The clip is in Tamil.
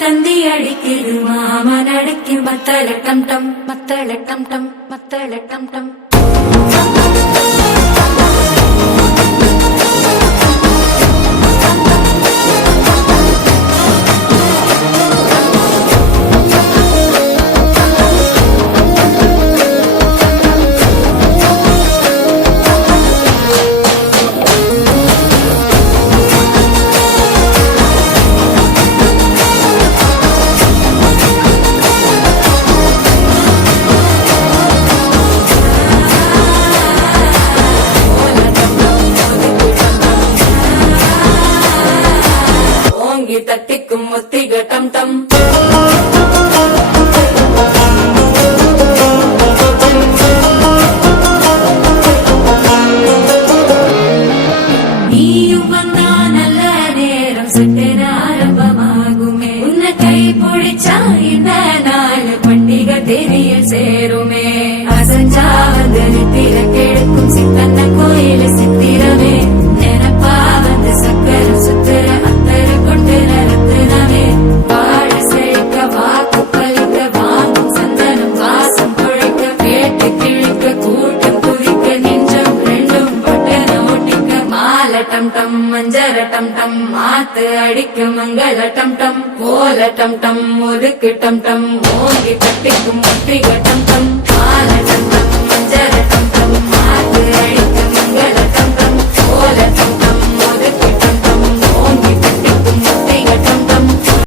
தந்தி அடிக்குது மாமன் அடிக்கு மத்தள டம் டம் மத்தள டம் டம் மத்தள டம் டம். தட்டிக்கும் ஒத்திக டம் டம். நீயும் வந்தா நல்ல நேரம் சட்டென ஆரம்பமாகுமே. உன்னை கை பிடிச்சா இந்த நாள் பண்டிகை தெரிய சேருமே. அசஞ்சா வந்து நித்திர கெடுக்கும் சித்தன்ன கோயில சித்திரமே. நினப்பா வந்து சக்கரம் சுத்துற அத்தர கொண்டு நடத்துனவே. வாழ செழிக்க வாக்கு பலிக்க வாங்கும் சந்தனம் வாசம் குழைக்க கேட்டு கிழிக்க கூட்டம் குதிக்க நெஞ்சம் ரெண்டும் பட்டன ஒட்டிக்க. மால டம் டம் மஞ்சர டம் டம் மாத்து அடிக்க மங்கள டம் டம். கோல டம் டம் ஒதுக்கு டம் டம் ஓங்கி தட்டிக்கும் ஒத்திக டம் டம். மால டம் டம் மஞ்சர டம்